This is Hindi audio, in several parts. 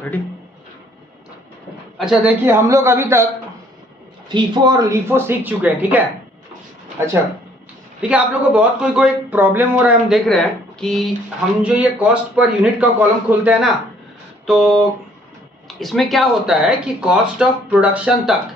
रेडी। अच्छा देखिए, हम लोग अभी तक फीफो और लीफो सीख चुके हैं, ठीक है। अच्छा ठीक है, आप लोगों को बहुत कोई प्रॉब्लम हो रहा है। हम देख रहे हैं कि हम जो ये कॉस्ट पर यूनिट का कॉलम खोलते हैं ना, तो इसमें क्या होता है कि कॉस्ट ऑफ प्रोडक्शन तक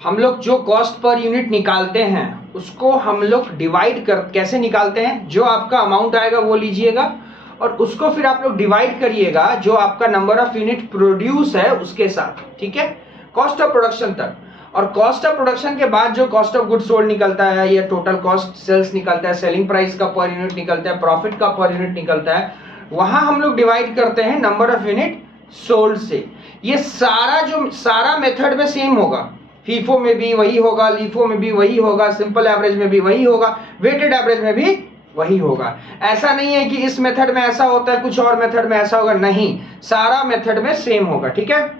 हम लोग जो कॉस्ट पर यूनिट निकालते हैं उसको हम लोग डिवाइड कर कैसे निकालते हैं, जो आपका अमाउंट आएगा वो लीजिएगा और उसको फिर आप लोग डिवाइड करिएगा जो आपका नंबर ऑफ यूनिट प्रोड्यूस है उसके साथ, ठीक है, कॉस्ट ऑफ प्रोडक्शन तक। और कॉस्ट ऑफ प्रोडक्शन के बाद जो कॉस्ट ऑफ गुड्स सोल्ड निकलता है या टोटल कॉस्ट सेल्स निकलता है, सेलिंग प्राइस का पर यूनिट निकलता है, प्रॉफिट का पर यूनिट निकलता है, वहां हम लोग डिवाइड करते हैं नंबर ऑफ यूनिट सोल्ड से। ये सारा मेथड में सेम होगा, फीफो में भी वही होगा, लीफो में भी वही होगा, सिंपल एवरेज में भी वही होगा, वेटेड एवरेज में भी वही होगा। ऐसा नहीं है कि इस मेथड में ऐसा होता है कुछ और मेथड में ऐसा होगा, नहीं, सारा मेथड में सेम होगा, ठीक है।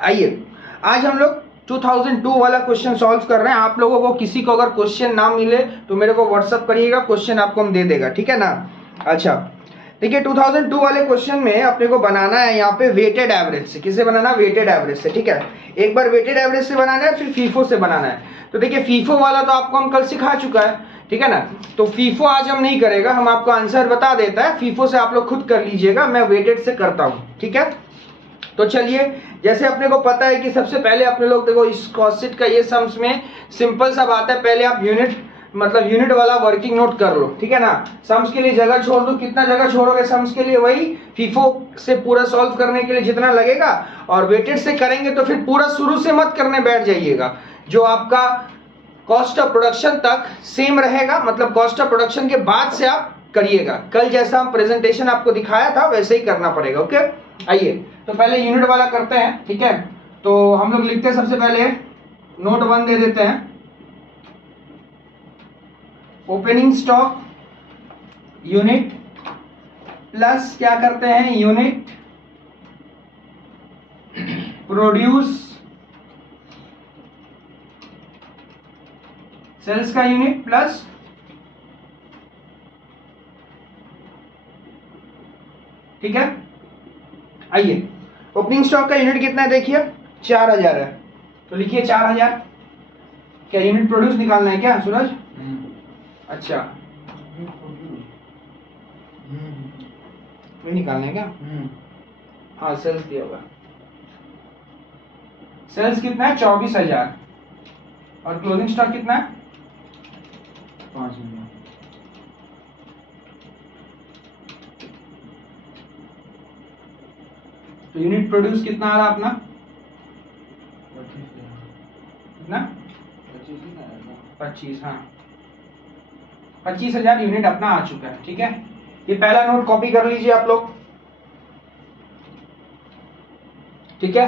आइए आज हम लोग 2002 वाला क्वेश्चन सॉल्व कर रहे हैं। आप लोगों को किसी को अगर क्वेश्चन ना मिले तो मेरे को व्हाट्सअप करिएगा, क्वेश्चन आपको हम दे देगा, ठीक है ना। अच्छा देखिए 2002 वाले क्वेश्चन में अपने को बनाना है यहाँ पे वेटेड एवरेज से। किसे बनाना? वेटेड एवरेज से, ठीक है। एक बार वेटेड एवरेज से बनाना है, फिर फीफो से बनाना है। तो देखिए फीफो वाला तो आपको हम कल सिखा चुका है, ठीक है ना। तो फीफो आज हम नहीं करेगा, हम आपको आंसर बता देता है, फीफो से आप लोग खुद कर लीजिएगा, मैं वेटेड से करता हूँ, ठीक है। तो चलिए, जैसे अपने को पता है कि सबसे पहले अपने लोग देखो इस कॉस्ट का ये सम्स में सिंपल सा बात है, पहले आप यूनिट वाला वर्किंग नोट कर लो, ठीक है ना। सम्स के लिए जगह छोड़ दो, कितना जगह छोड़ोगे सम्स के लिए? वही फीफो से पूरा सॉल्व करने के लिए जितना लगेगा, और वेटेड से करेंगे तो फिर पूरा शुरू से मत करने बैठ जाइएगा, जो आपका कॉस्ट ऑफ प्रोडक्शन तक सेम रहेगा, मतलब कॉस्ट ऑफ प्रोडक्शन के बाद से आप करिएगा। कल जैसा हम प्रेजेंटेशन आपको दिखाया था वैसे ही करना पड़ेगा, ओके। आइए तो पहले यूनिट वाला करते हैं, ठीक है। तो हम लोग लिखते हैं सबसे पहले नोट 1 दे देते हैं, ओपनिंग स्टॉक यूनिट प्लस क्या करते हैं, यूनिट प्रोड्यूस सेल्स का यूनिट प्लस ठीक है। आइए ओपनिंग स्टॉक का यूनिट कितना है देखिए 4000 है, तो लिखिए 4000। क्या यूनिट प्रोड्यूस निकालना है क्या सूरज? अच्छा नहीं निकालना है क्या? हाँ सेल्स दिया होगा। सेल्स कितना है? 24000। और क्लोजिंग स्टॉक कितना है? 5000। तो यूनिट प्रोड्यूस कितना आ रहा अपना? 25। हाँ 25,000 यूनिट अपना आ चुका है, ठीक है। ये पहला नोट कॉपी कर लीजिए आप लोग, ठीक है।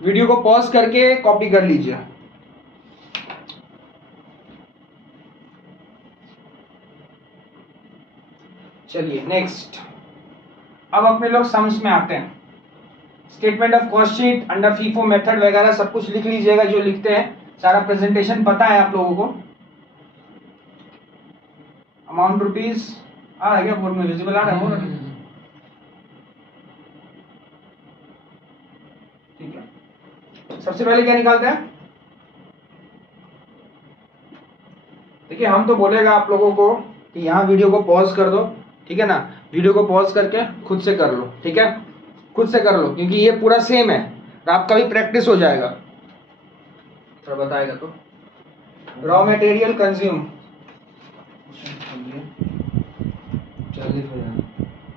वीडियो को पॉज करके कॉपी कर लीजिए। चलिए नेक्स्ट, अब अपने लोग सम्स में आते हैं। Statement of cost sheet under FIFO method वगैरह सब कुछ लिख लीजिएगा जो लिखते हैं, सारा प्रेजेंटेशन पता है आप लोगों को। अमाउंट रुपीज आ रहा है क्या बोर्ड में? विजिबल आ रहा है? ठीक है, सबसे पहले क्या निकालते हैं? देखिए हम तो बोलेगा आप लोगों को कि यहाँ वीडियो को पॉज कर दो, ठीक है ना। वीडियो को पॉज करके खुद से कर लो, ठीक है, खुद से कर लो, क्योंकि ये पूरा सेम है, आपका भी प्रैक्टिस हो जाएगा। थोड़ा बताएगा तो raw material consume 40,000।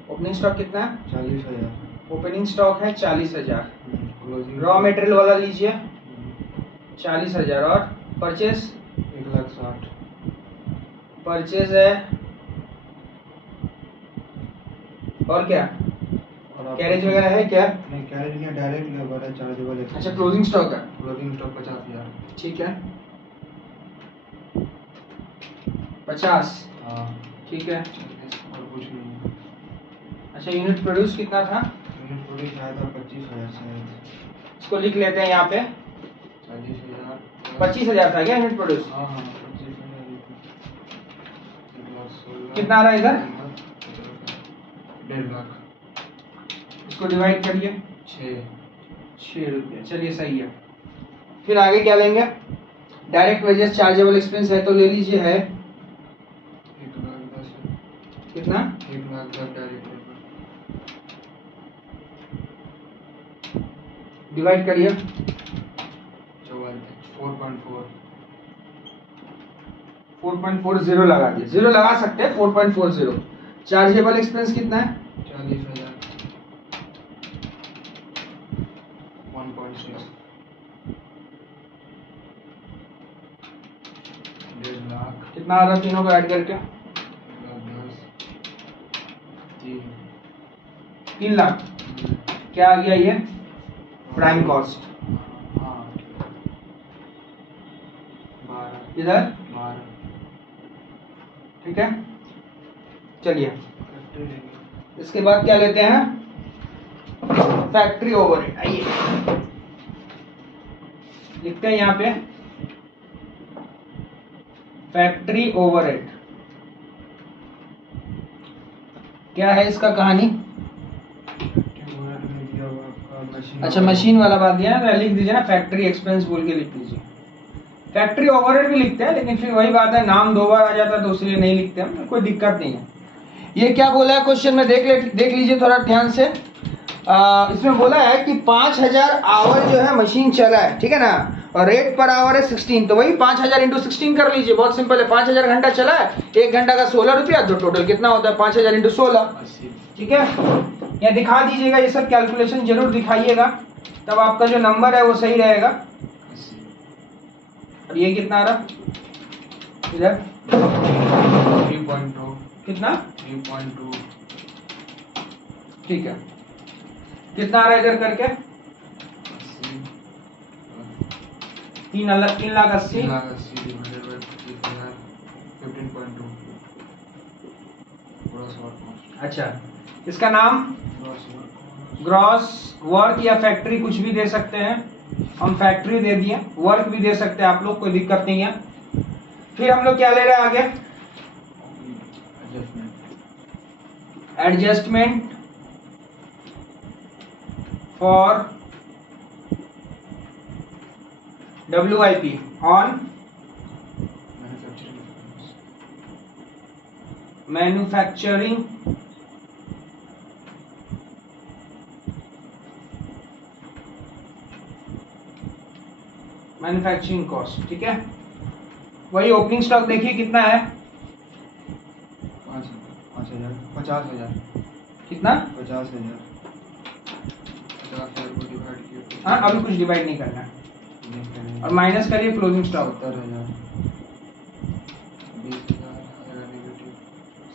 Opening stock कितना है? 40,000। ओपनिंग स्टॉक है 40,000। रॉ मटेरियल वाला लीजिए 40,000। और परचेस 1,60,000। परचेज है, और क्या कैरेज वगैरह है क्या? नहीं कैरेज नहीं, डायरेक्ट लेबर है चार्जेबल है। अच्छा क्लोजिंग स्टॉक है, क्लोजिंग स्टॉक 50,000। ठीक है 50। हाँ ठीक है, और कुछ नहीं है। अच्छा यूनिट प्रोड्यूस कितना था? यूनिट प्रोड्यूस आया था 25,000 शायद। इसको लिख लेते हैं यहाँ पे 40,000। 25,000 था क्या यूनिट प्रोड्यूस? हाँ हाँ 25,000। कितना आ रहा है इधर? 1,50,000। इसको डिवाइड करिए, 6 6 रुपये, चलिए सही है। फिर आगे क्या लेंगे? डायरेक्ट वेजेस चार्जेबल एक्सपेंस है तो ले लीजिए, है 1,10,000 कितना? 1,10,000 डायरेक्ट लेबर, डिवाइड करिए, 4.4 4.40 लगा दिए, 0 लगा सकते हैं, 4.40। चार्जेबल एक्सपेंस कितना है? 40,000 1.6 1,50,000 कितना आ रहा है तीनों को ऐड करके? 1,10,000 3 3 लाख। क्या आ गया ये? Prime cost. हाँ 12 इधर 12 ठीक है, चलिए फैक्ट्री लेंगे, इसके बाद क्या लेते हैं? Factory overhead. आइए लिखते हैं यहाँ पे फैक्ट्री ओवरहेड। क्या है इसका कहानी? दिया हुआ आपका मशीन। अच्छा, मशीन वाला बात दिया है, लिख दीजिए ना, फैक्ट्री एक्सपेंस बोल के लिख लीजिए। फैक्ट्री ओवरहेड भी लिखते हैं, लेकिन फिर वही बात है, नाम 2 बार आ जाता है तो इसलिए नहीं लिखते हम, कोई दिक्कत नहीं है। ये क्या बोला है क्वेश्चन में, देख लीजिए थोड़ा ध्यान से। इसमें बोला है कि 5,000 आवर जो है मशीन चला है, ठीक है ना, और रेट पर आवर है 16, तो वही 5,000 इंटू 16 कर लीजिए, बहुत सिंपल है। 5,000 घंटा चला है, 1 घंटा का 16 रुपया, तो टोटल कितना होता है? 5,000 इंटू 16, 80 ठीक है। यहाँ दिखा दीजिएगा, ये सब कैलकुलेशन जरूर दिखाइएगा, तब आपका जो नंबर है वो सही रहेगा। 80 और ये कितना आ रहा इधर? 3.2 कितना? 3.2 ठीक है, कितना आ रहा है इधर करके? 80 3 lakh 80। 3,80 divided by 25,000 15.2 gross work cost. अच्छा, इसका नाम gross work cost gross work या फैक्ट्री कुछ भी दे सकते हैं, हम फैक्ट्री दे दिए, वर्क भी दे सकते हैं आप लोग, कोई दिक्कत नहीं है। फिर हम लोग क्या ले रहे हैं आगे? Adjustment for WIP on manufacturing cost, ठीक है। वही ओपनिंग स्टॉक देखिए कितना है? 5,000 50,000 कितना? 50,000 50,000 को डिवाइड किया हाँ, अभी कुछ डिवाइड नहीं करना है, और माइनस करिए क्लोजिंग स्टॉक 70,000 20,000 आएगा नेगेटिव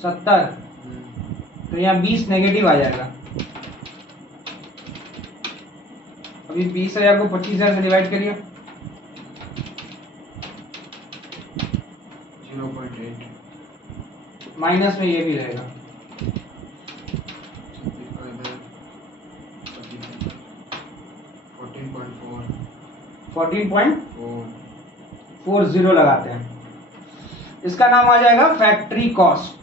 70, तो यहाँ 20 नेगेटिव आ जाएगा। अभी 20,000 को 25,000 से डिवाइड करिए, 0.8 माइनस में ये भी रहेगा। 14.40 लगाते हैं, इसका नाम आ जाएगा फैक्ट्री कॉस्ट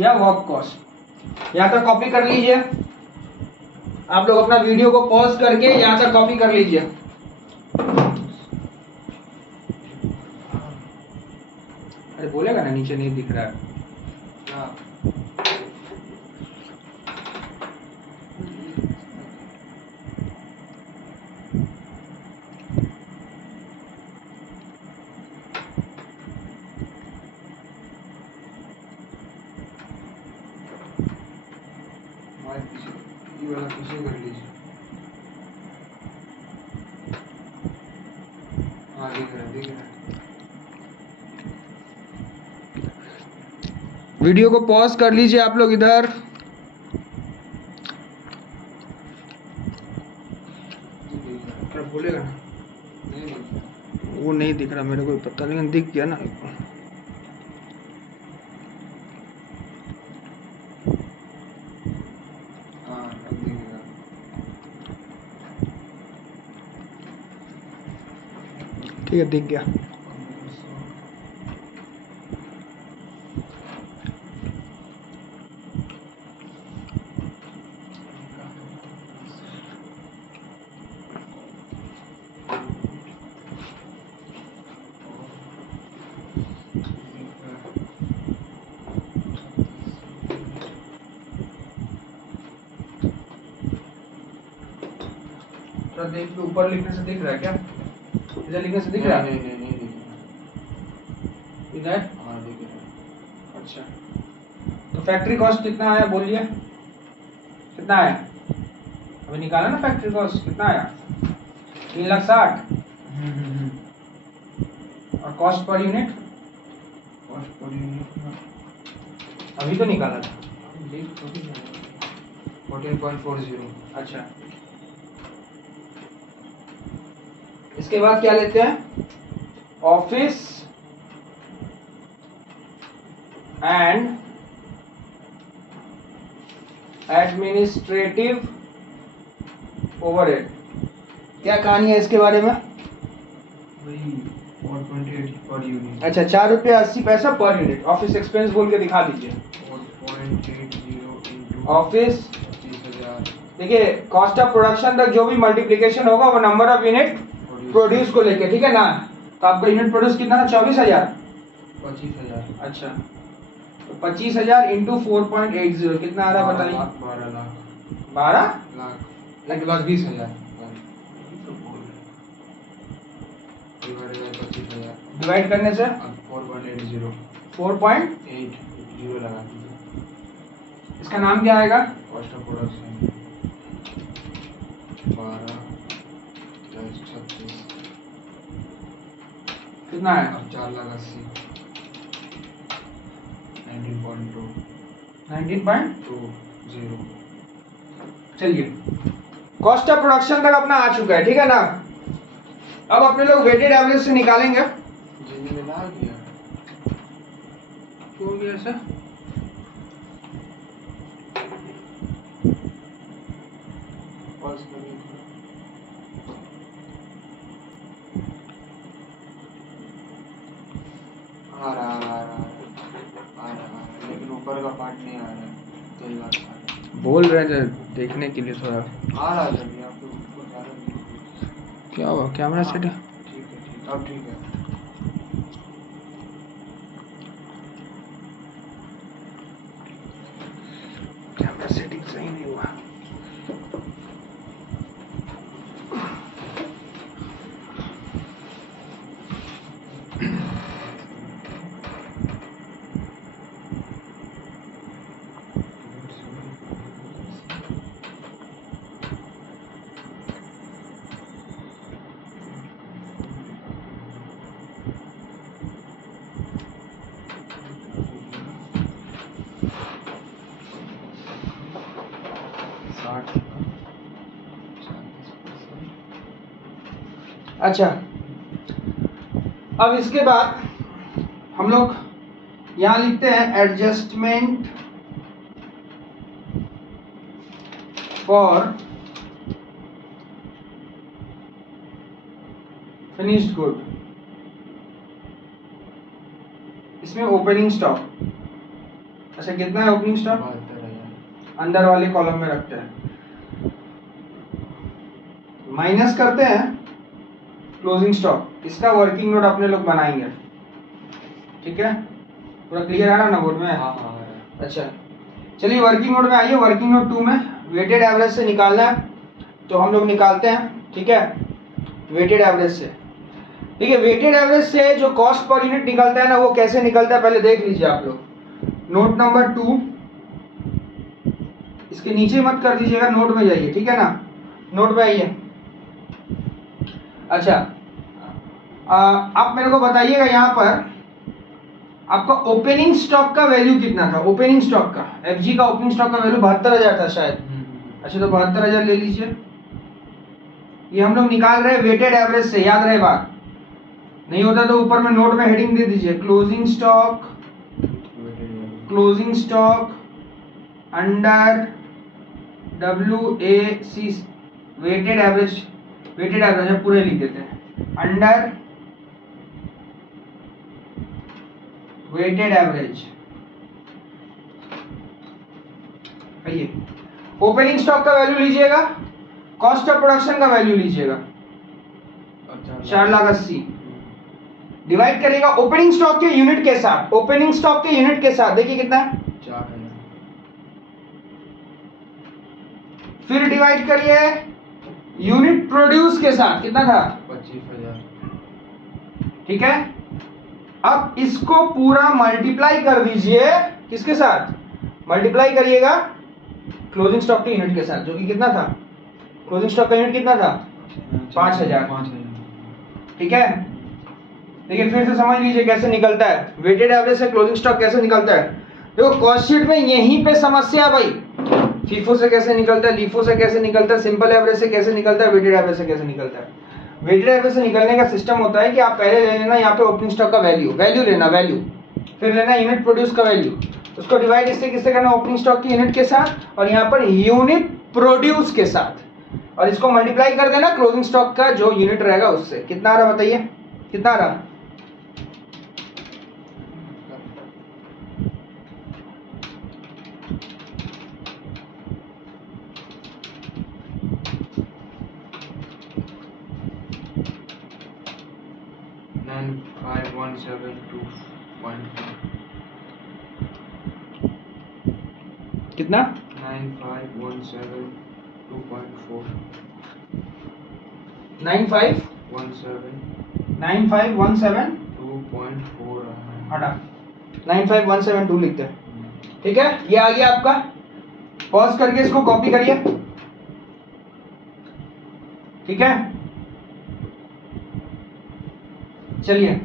या वर्क कॉस्ट। यहाँ तक कॉपी कर लीजिए, आप लोग अपना वीडियो को पॉज करके यहाँ तक कॉपी कर लीजिए। अरे बोलेगा ना, नीचे नहीं दिख रहा है। ये वाला पीछे कर लीजिए। हाँ दिख रहा है। वीडियो को पॉज कर लीजिए आप लोग इधर। क्या बोलेगा ना, वो नहीं दिख रहा मेरे को, पता नहीं, दिख गया ना। हाँ अब दिखेगा। ठीक है, दिख गया। थोड़ा देख के ऊपर लिखने से दिख रहा है क्या? इधर लिखने से दिख रहा है? नहीं नहीं नहीं दिख इधर? रहा। हाँ दिख रहा है। अच्छा, तो फैक्ट्री कॉस्ट कितना आया बोलिए? कितना आया? अभी निकाला ना फैक्ट्री कॉस्ट, कितना आया? 3,60,000। और cost per unit cost per unit अभी तो निकाला था। 14.40। अच्छा, इसके बाद क्या लेते हैं? Office and administrative overhead. क्या कहानी है इसके बारे में? वही 4.8 पर यूनिट। अच्छा, 4 रुपये 80 पैसा पर यूनिट। ऑफिस एक्सपेंस बोल के दिखा दीजिए। 4.80 इंटू ऑफिस 25,000 देखिए, कॉस्ट ऑफ प्रोडक्शन तक जो भी मल्टीप्लिकेशन होगा वो नंबर ऑफ यूनिट प्रोड्यूस को लेके, ठीक है ना? तो आपका यूनिट प्रोड्यूस कितना था? 24,000। 25,000। अच्छा, तो 25,000 इंटू 4.80 कितना आ रहा है बताइए? 12 लाख 12 लाख लाख 20,000 25,000 डिवाइड करने से 4.80 4.8। 0 लगा दीजिए। इसका नाम क्या आएगा? कॉस्ट ऑफ प्रोडक्शन 12 + 36 कितना है? अब 4,80,000 19.2 19.20। चलिए, कॉस्ट ऑफ प्रोडक्शन तक अपना आ चुका है, ठीक है ना? अब अपने लोग वेटेड एवरेज से निकालेंगे। जीनी में ला गया। क्यों गया ऐसा? पल्स कभी आ रहा लेकिन ऊपर का पार्ट नहीं आ रहा है। तेल वाला पार्ट बोल रहे थे देखने के लिए थोड़ा। आ रहा है जब आप लोग ऊपर जा रहे हैं। क्या हुआ? कैमरा सेट है? ठीक है अब ठीक है। कैमरा सेटिंग सही नहीं हुआ। अच्छा, अब इसके बाद हम लोग यहाँ लिखते हैं एडजस्टमेंट फॉर फिनिश्ड गुड। इसमें ओपनिंग स्टॉक, अच्छा कितना है ओपनिंग स्टॉक? 72,000 अंदर वाले कॉलम में रखते हैं, माइनस करते हैं क्लोजिंग स्टॉक। इसका वर्किंग नोट अपने लोग बनाएंगे, ठीक है? पूरा क्लियर आ रहा ना बोर्ड में? हाँ अच्छा, चलिए वर्किंग नोट में आइए। वर्किंग नोट 2 में वेटेड एवरेज से निकालना है, तो हम लोग निकालते हैं, ठीक है? वेटेड एवरेज से, ठीक है? वेटेड एवरेज से जो कॉस्ट पर यूनिट निकलता है ना, वो कैसे निकलता है पहले देख लीजिए आप लोग। नोट नंबर 2, इसके नीचे मत कर दीजिएगा, नोट में जाइए, ठीक है ना? नोट में आइए। अच्छा, आप मेरे को बताइएगा यहाँ पर आपका ओपनिंग स्टॉक का वैल्यू कितना था? ओपनिंग स्टॉक का, एफजी का ओपनिंग स्टॉक का वैल्यू 72,000 था शायद। अच्छा, तो 72,000 ले लीजिए। ये हम लोग निकाल रहे हैं वेटेड एवरेज से, याद रहे बात। नहीं होता तो ऊपर में नोट में हेडिंग दे दीजिए, closing stock under WAC weighted average. Weighted average पूरे लिख देते हैं, अंडर वेटेड एवरेज। आइए, ओपनिंग स्टॉक का वैल्यू लीजिएगा, कॉस्ट ऑफ प्रोडक्शन का वैल्यू लीजिएगा 4,80,000, डिवाइड करिएगा ओपनिंग स्टॉक के यूनिट के साथ। ओपनिंग स्टॉक के यूनिट के साथ देखिए कितना है, 4,000। फिर डिवाइड करिए यूनिट प्रोड्यूस के साथ कितना था? 25,000। ठीक है, अब इसको पूरा मल्टीप्लाई कर दीजिए किसके साथ? मल्टीप्लाई करिएगा क्लोजिंग स्टॉक के यूनिट के साथ, जो कि कितना था? क्लोजिंग स्टॉक का यूनिट कितना था? 5,000। ठीक है, देखिए फिर से समझ लीजिए कैसे निकलता है वेटेड एवरेज से क्लोजिंग स्टॉक कैसे निकलता है। देखो कॉस्ट शीट में यहीं पे समस्या है भाई, फीफो से कैसे निकलता है, लीफो से कैसे निकलता है, सिंपल एवरेज से कैसे निकलता है, वेटेड एवरेज से कैसे निकलता है। वेटेड एवरेज से निकलने का सिस्टम होता है कि आप पहले ले लेना यहाँ पे ओपनिंग स्टॉक का वैल्यू लेना वैल्यू, फिर लेना यूनिट प्रोड्यूस का वैल्यू, उसको डिवाइड इससे किससे करना? ओपनिंग स्टॉक की यूनिट के साथ और यहाँ पर यूनिट प्रोड्यूस के साथ, और इसको मल्टीप्लाई कर देना क्लोजिंग स्टॉक का जो यूनिट रहेगा उससे। कितना आ रहा बताइए, कितना आ रहा? कितना? 9517 9517 2.4 हटा 95172 लिखते हैं। ठीक है, ये आ गया आपका। पॉज करके इसको कॉपी करिए। ठीक है, चलिए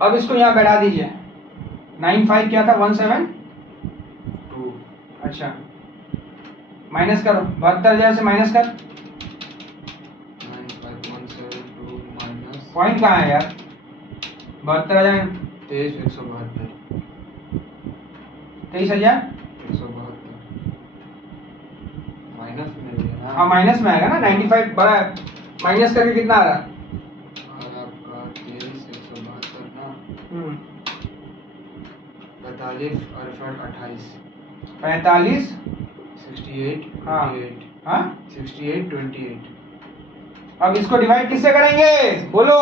अब इसको यहां बैठा दीजिए। 95 क्या था? 172। अच्छा, माइनस करो 72,000 से माइनस कर। 95172 माइनस पॉइंट कहाँ है यार? 72,000 23,172 23,000 माइनस में है। हाँ माइनस में आएगा ना, 95 बड़ा है, माइनस करके कितना आ रहा? और आपका 23,172 ना 45 और 28 45 68 हाँ 28 हाँ। 68 28 अब इसको डिवाइड किससे करेंगे बोलो?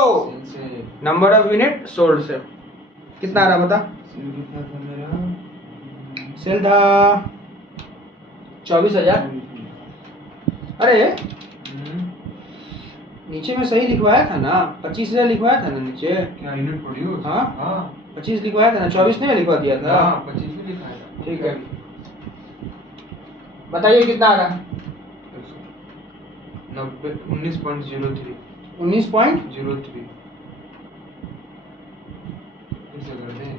से नंबर ऑफ यूनिट सोल्ड से। कितना आ रहा बता? कितना था मेरा? सेल था 24,000। अरे नीचे में सही लिखवाया था ना, 25,000 लिखवाया था ना नीचे। क्या यूनिट प्रोड्यूस? हाँ हाँ 25 लिखवाया था ना, 24 नहीं लिखवा दिया था। हाँ 25 भी लिखा है। ठीक है, बताइए कितना आ रहा? 19.03 19.03 इसे कर दें।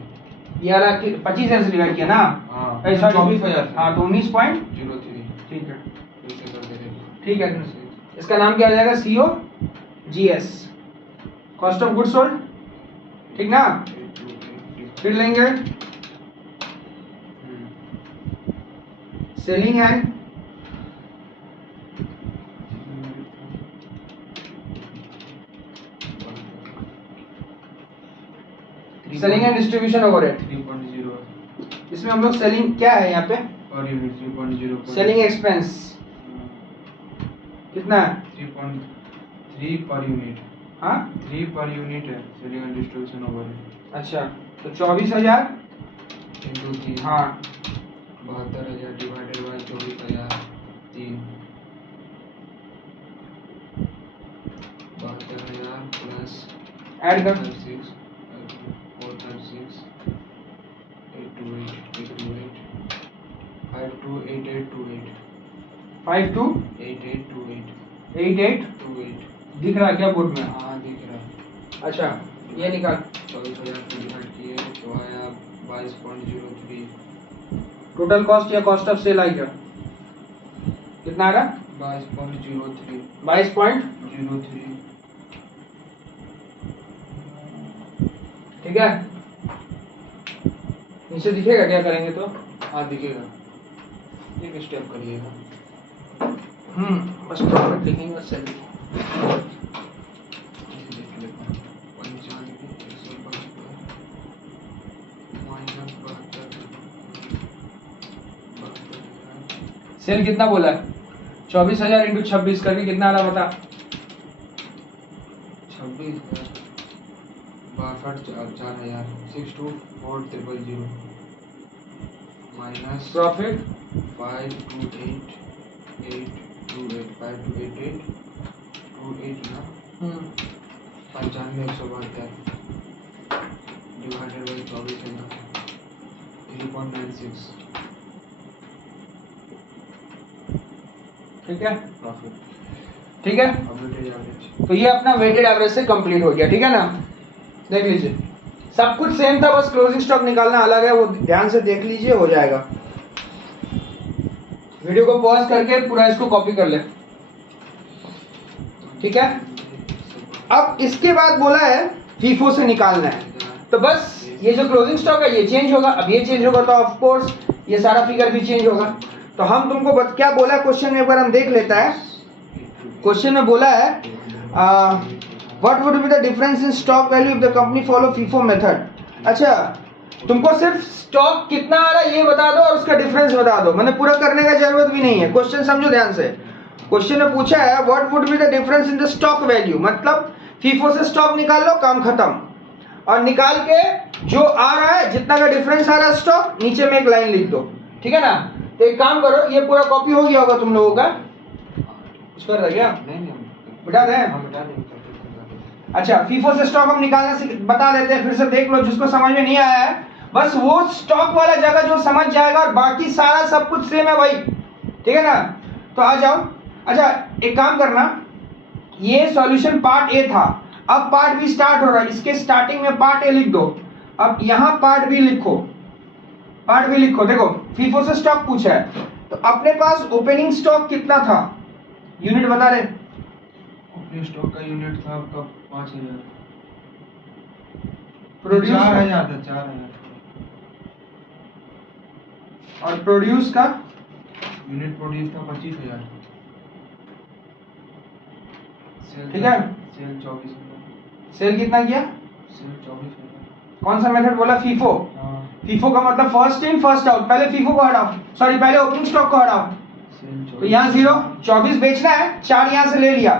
ये आ रहा कि 25,000 से डिवाइड किया ना? हाँ 24,000। हाँ तो 19.03। 03 ठीक है, इसे कर दे। ठीक है। इसका नाम क्या आ जाएगा? COGS, cost of goods sold. ठीक ना? फिर लेंगे सेलिंग एंड डिस्ट्रीब्यूशन ओवरहेड। 3.0 इसमें हम लोग सेलिंग क्या है यहाँ पे? और यूनिट 3.0 सेलिंग एक्सपेंस कितना है? 3.3 पर यूनिट। हाँ 3 पर यूनिट है सेलिंग एंड डिस्ट्रीब्यूशन ओवरहेड। अच्छा, तो 24,000 इंटू 3 हाँ 72,000 डिवाइडेड बाय 24,000 3 72,000 प्लस ऐड कर 36 436 828 528828 528828 8828 दिख रहा है क्या बोर्ड में? हाँ दिख रहा है। अच्छा ये निकाल। 24,000 से डिवाइड किए तो आया 22.03 टोटल कॉस्ट या कॉस्ट ऑफ सेल आएगा कितना आ रहा? 22.03 22.03। ठीक है, नीचे दिखेगा क्या करेंगे तो? हाँ दिखेगा। एक स्टेप करिएगा। बस प्रॉफिट लिखेंगे बस सेल। सेल कितना बोला है? 24,000 इंटू 26 करके कितना आ रहा बता? 26 4,000 62,400 माइनस प्रॉफिट 528828 285 288 ना 95,172 डिवाइडेड बाय 24 है ना 3.96 ठीक है, प्रॉफिट। ठीक है। वेटेड एवरेज तो ये अपना वेटेड एवरेज से कंप्लीट हो गया, ठीक है ना। देख लीजिए सब कुछ सेम था, बस क्लोजिंग स्टॉक निकालना अलग है, वो ध्यान से देख लीजिए, हो जाएगा। वीडियो को पॉज करके पूरा इसको कॉपी कर ले, ठीक है। अब इसके बाद बोला है फीफो से निकालना है, तो बस ये जो क्लोजिंग स्टॉक है ये चेंज होगा। अब ये चेंज होगा तो ऑफ कोर्स ये सारा फिगर भी चेंज होगा। तो हम तुमको क्या बोला है क्वेश्चन में, एक बार हम देख लेता है। क्वेश्चन में बोला है what would be the difference in stock value if the company follow FIFO method. अच्छा, तुमको सिर्फ स्टॉक कितना आ रहा है ये बता दो और उसका डिफरेंस बता दो, मैंने पूरा करने का जरूरत भी नहीं है। क्वेश्चन समझो ध्यान से। क्वेश्चन में पूछा है what would be the difference in the stock value, मतलब फीफो से स्टॉक निकाल लो, काम खत्म। और निकाल के जो आ रहा है, जितना का डिफरेंस आ रहा है स्टॉक, नीचे में एक लाइन लिख दो, ठीक है ना। तो एक काम करो, ये पूरा कॉपी हो गया होगा तुम लोगों का, इस पर रह गया, नहीं बता दें। बता दें। अच्छा, फीफो से स्टॉक हम निकालना बता देते हैं, फिर से देख लो। जिसको समझ में नहीं आया है बस वो स्टॉक वाला जगह जो समझ जाएगा, और बाकी सारा सब कुछ सेम है भाई, ठीक है ना। तो आ जाओ। अच्छा, एक काम करना, ये सॉल्यूशन पार्ट ए था, अब पार्ट बी स्टार्ट हो रहा है। इसके स्टार्टिंग में पार्ट ए लिख दो, अब यहाँ पार्ट बी लिखो, पार्ट बी लिखो। देखो फीफो से स्टॉक पूछा है, तो अपने पास ओपनिंग स्टॉक कितना था, यूनिट बता रहे। ओपनिंग स्टॉक का यूनिट था आपका 5,000, प्रोड्यूस 4,000 था, 4,000 और प्रोड्यूस का यूनिट प्रोड्यूस था 25,000। ठीक है। सेल 24,000। सेल कितना किया, सेल 24,000। कौन सा मेथड बोला, फीफो। हाँ, फीफो का मतलब फर्स्ट इन फर्स्ट आउट, पहले फीफो को हटाओ, सॉरी पहले ओपनिंग स्टॉक को हटाओ। सेल तो यहाँ 0, 24 बेचना है, 4 यहाँ से ले लिया,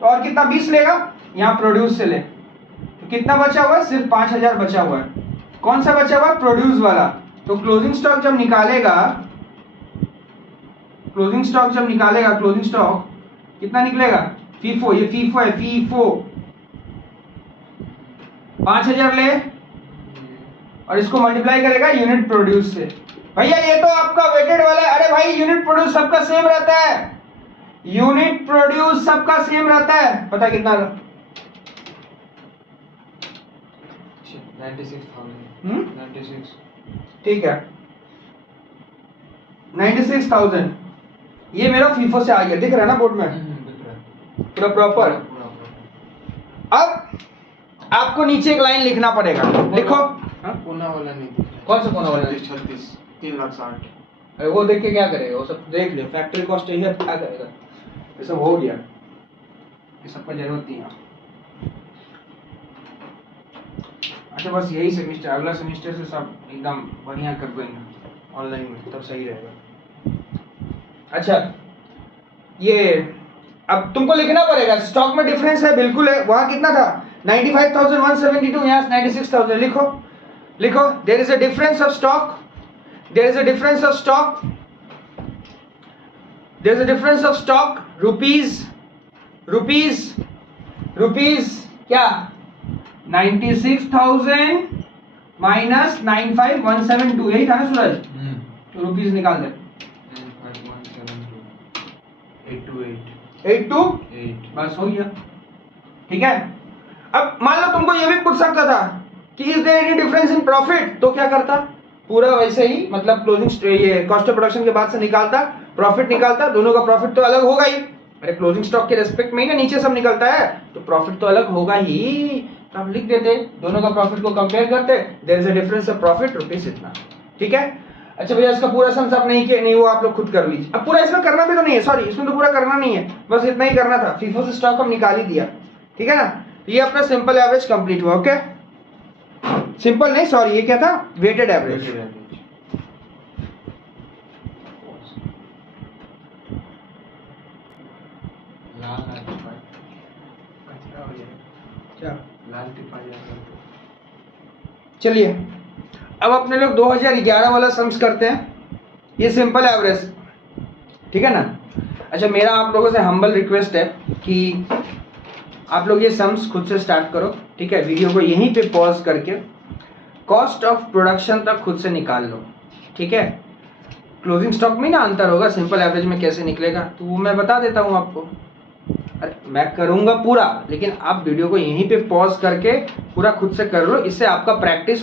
तो और कितना 20 लेगा, यहाँ प्रोड्यूस से ले, तो कितना बचा हुआ है, सिर्फ 5,000 बचा हुआ है। कौन सा बचा हुआ है, प्रोड्यूस वाला। तो क्लोजिंग स्टॉक जब निकालेगा, क्लोजिंग स्टॉक जब निकालेगा, क्लोजिंग स्टॉक कितना निकलेगा, फीफो, ये फीफो है, फीफो 5,000 ले और इसको मल्टीप्लाई करेगा यूनिट प्रोड्यूस से। भैया ये तो आपका वेटेड वाला है। अरे भाई यूनिट प्रोड्यूस सबका सेम रहता है, यूनिट प्रोड्यूस सबका सेम रहता है। पता कितना, 96,000। 96। ठीक है 96,000। ये मेरा फीफो से आ गया, दिख रहा है ना बोर्ड में, दिख रहा है पूरा प्रॉपर। पूरा। अब आपको नीचे एक लाइन लिखना पड़ेगा, लिखो। कोना वाला नहीं दिख रहा। कौन सा कोना वाला? 36, 3,60,000। अरे वो देख के क्या करेगा, वो सब देख ले, फैक्ट्री कॉस्ट यही है, क्या करेगा, ये सब हो गया, ये सब का जरूरत नहीं है। अच्छा बस यही सेमिस्टर, अगला सेमिस्टर से सब एकदम बढ़िया कर देंगे ऑनलाइन में, तब सही रहेगा। अच्छा ये अब तुमको लिखना पड़ेगा, स्टॉक में डिफरेंस है, बिल्कुल है। वहां कितना था 95,172, यहाँ 96,000। लिखो लिखो, there is a difference of stock, there is a difference of stock, there is a difference of stock rupees rupees rupees क्या 96,000 माइनस 95,172, यही था ना सूरज। तो रुपीज निकाल दे, 828 बस हो गया, ठीक है। अब मान लो तुमको ये भी पूछ सकता था कि is there any difference in profit, तो क्या करता, पूरा वैसे ही, मतलब क्लोजिंग ये कॉस्ट ऑफ प्रोडक्शन के बाद से निकालता, प्रॉफिट निकालता, दोनों का प्रॉफिट तो अलग होगा ही। अरे क्लोजिंग स्टॉक के रेस्पेक्ट में ही ना नीचे सब निकलता है, तो प्रॉफिट तो अलग होगा ही, तो हम लिख देते, दोनों का प्रॉफिट को कंपेयर करते, there is a difference of profit rupees इतना, ठीक है। अच्छा भैया इसका पूरा सम्स आप नहीं किया, नहीं वो आप लोग खुद कर लीजिए। अब पूरा इसमें करना भी तो नहीं है, सॉरी इसमें तो पूरा करना नहीं है, बस इतना ही करना था। फीफो से स्टॉक हम निकाल ही दिया, ठीक है ना। ये अपना सिंपल एवरेज कंप्लीट हुआ, ओके। सिंपल नहीं, सॉरी ये क्या था, वेटेड एवरेज। चलिए अब अपने लोग 2011 वाला सम्स करते हैं, ये सिंपल एवरेज, ठीक है ना। अच्छा, मेरा आप लोगों से हम्बल रिक्वेस्ट है कि आप लोग ये सम्स खुद से स्टार्ट करो, ठीक है। वीडियो को यहीं पे पॉज करके कॉस्ट ऑफ प्रोडक्शन तक खुद से निकाल लो, ठीक है। क्लोजिंग स्टॉक में ना अंतर होगा, सिंपल एवरेज में कैसे निकलेगा तो वो मैं बता देता हूँ आपको। अरे मैं करूँगा पूरा, लेकिन आप वीडियो को यहीं पे पॉज करके पूरा खुद से कर लो, इससे आपका प्रैक्टिस